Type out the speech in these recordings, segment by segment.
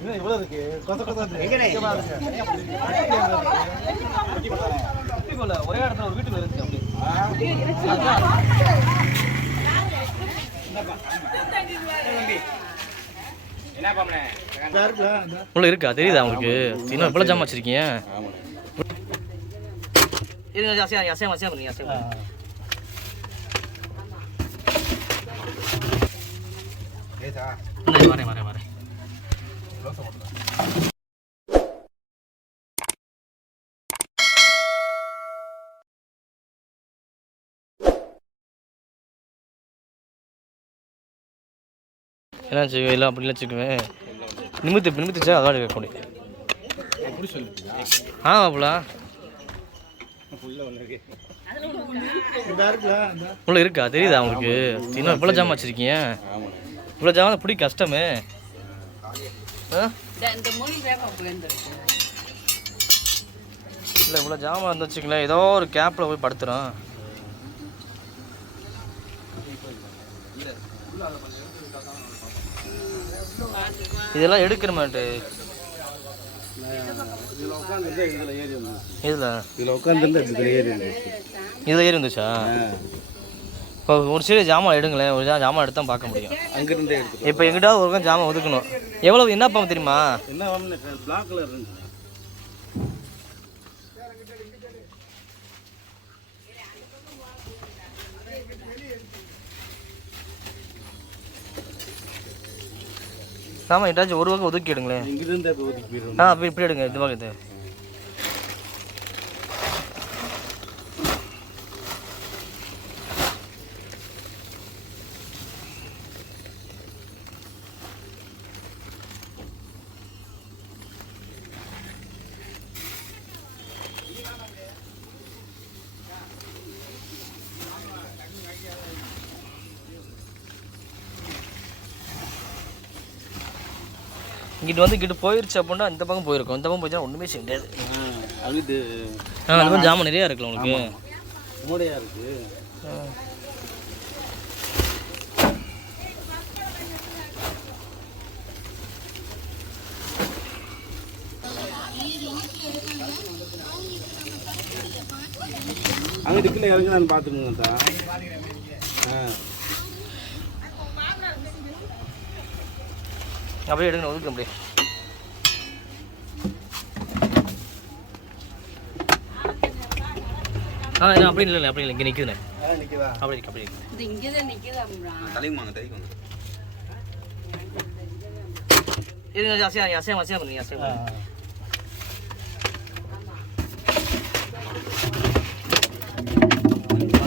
இன்னும் இவ்வளவு இருக்கு. கொத்த கொத்த இருக்கு. இங்க பாருங்க. குட்டி போல, ஒரே இடத்துல ஒரு வீட்டுல இருந்துச்சு அப்படி. உள்ள இருக்கா? தெரியுதா உங்களுக்கு? இன்னும் இவ்வளோ ஜாமான் வச்சிருக்கீங்க? இருங்க அசையா அசையா அசையா பண்ணுங்க அசையா பண்ணுங்க. இந்த வரேன். வரேன் வரேன் இல்லை எல்லாம் அப்படிலாம் வச்சுக்குவேன் நிமித்து நிமித்துச்சா அதான் வைக்க முடியும் ஆ அப்பலா உள்ள இருக்கா? தெரியுதா உங்களுக்கு? இன்னும் இவ்வளோ ஜாமான் வச்சுருக்கீங்க? இவ்வளோ ஜாமான் பிடி கஷ்டமே. இந்த மொழி வேகம் புரிந்துருக்கு இல்லை இவ்வளோ ஜாமான் வந்து வச்சுங்களேன் ஏதோ ஒரு கேப்பில் போய் படுத்துறோம். இதெல்லாம் எடுக்கிற மாட்டு இதுல இதுல. இதில்? இதுல உட்கார்ந்துருந்தா இதுல ஏறி வந்துச்சு. இப்போ ஒரு சில ஜாமான் எடுங்களேன். ஒரு ஜாமான் எடுத்து தான் பார்க்க முடியும். அங்கிருந்தே எடுத்துட்டு இப்போ எங்கிட்ட ஒரு பக்கம் ஜாமான் ஒதுக்கணும். எவ்வளோ என்ன பாம்பு தெரியுமா? என்ன பிளாக் கலர் ஆமாம் எட்டாச்சும் ஒரு பக்கம் ஒதுக்கி எடுங்களேன். ஆ இப்படி எடுங்க இது பக்கம் இங்கிட்டு வந்து இங்கிட்டு போயிருச்சு அப்படின்னா இந்த பக்கம் போயிருக்கும். இந்த பக்கம் போயிடுச்சா ஒன்றுமே செய்ய முடியாது. அழுது ஆ அந்த பக்கம் ஜாமான் நிறையா இருக்குல்ல உங்களுக்கு. மூடையா இருக்கு. அங்கிட்டு கீழே இறங்குதான்னு பார்த்துக்கோங்க தான் ஆ. அப்படியே எடுங்க ஒதுக்க அப்படியே. ஆ இல்லை அப்படி இல்லை அப்படி இல்லை இங்கே நிற்குதுண்ணே அப்படி இருக்கு அப்படி இருக்கு இது இங்கே தான் நிற்கிதாம்ரா தலைமாங்க தலைமாங்க இது அசையா அசையா அசையா பண்ணுங்க அசையா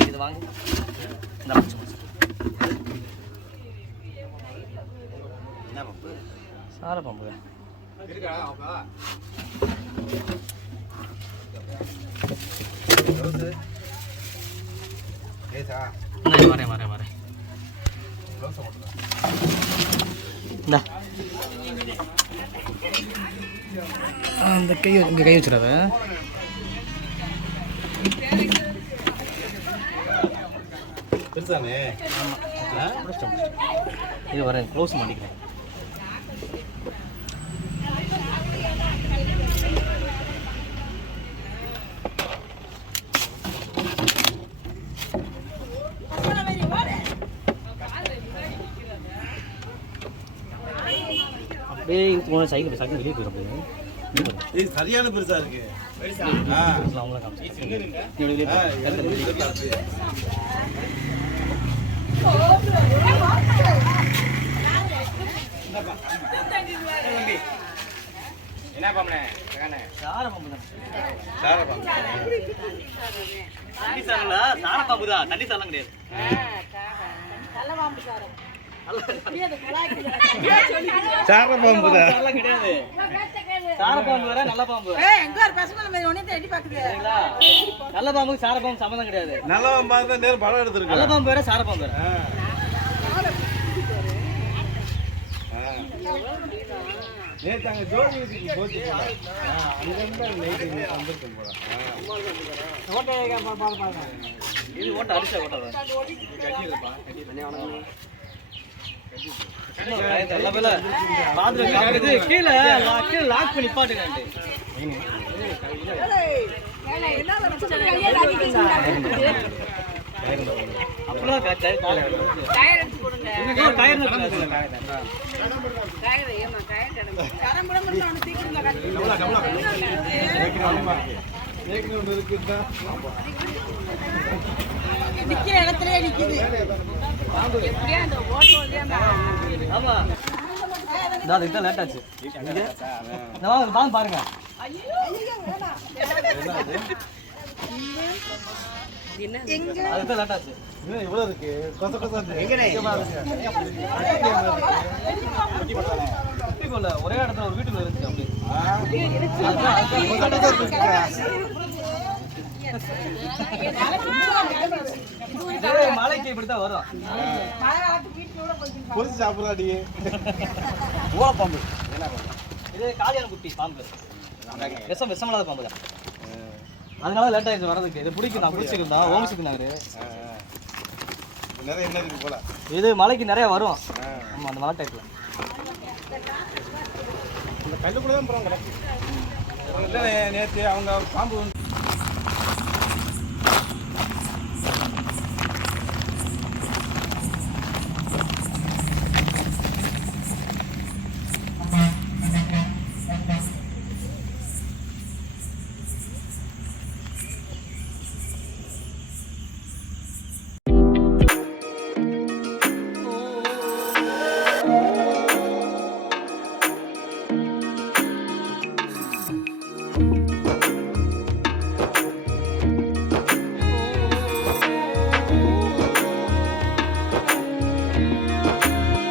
இது வாங்க இந்த பச்சை பச்சை. என்ன பப்பு சார பாம்பு வரேன் வரேன் வரேன். அந்த கை இங்கே கை வச்சுடாத. பெருசானே. ஆ? இது வரேன் க்ளோஸ் பண்ணிக்கிறேன். அப்படியே போன சைக்கிள் சைக்கிள் வெளியே போயிடும் அப்படியே இது சரியான பெருசா இருக்கு அவங்கள. சார பாம்பு தான் சாரப்பா. தண்ணி சாரல சார பாம்பு தான் தண்ணி சாரம் கிடையாது சாரப்பாம்பு தான். கிடையாது சார பாம்பு வேற நல்ல பாம்பு சரிங்களா? நல்ல பாம்புக்கு சார பாம்பு சம்மந்தம் கிடையாது. நல்லவன் பார்த்து நேரம் படம் எடுத்திருக்கு நல்ல பாம்பு வேற சார பாம்பு வேற. நேத்து அங்க ஜோதி வீட்டுக்கு போச்சு அங்கிருந்து நைட்டு. இது ஓட்ட அடிச்சா ஓட்ட கட்டிடு. இது கீழே கீழே லாக் பண்ணி பாட்டுங்க நிக்கிற இடத்துல நிக்குது. இதா இதுதான் லேட் ஆச்சு வாங்க பாருங்க. என்ன அதுதான் லேட் ஆச்சு இன்னும் இவ்வளோ இருக்கு. கொச கொச ஒரே இடத்துல ஒரு வீட்டுக்குள்ள இருந்துச்சு அப்படி. இதே மலைக்கு இப்படித்தான் வரும். பொரிச்சு சாப்பிட்றாடி. ஓலப்பாம்பு இது காளியான குட்டி பாம்பு விஷம் விஷமில்லாத பாம்பு தான். அதனால லேட் ஆயிடுச்சு வரதுக்கு இது பிடிக்கும் நான் பிடிச்சிருந்தோம் ஓமிச்சுக்குனாரு நிறைய என்ன போல. இது மலைக்கு நிறைய வரும். ஆமா அந்த மலை டைப்ல இந்த கல்லுக்குள்ள தான் இல்லை நேற்று அவங்க பாம்பு வந்து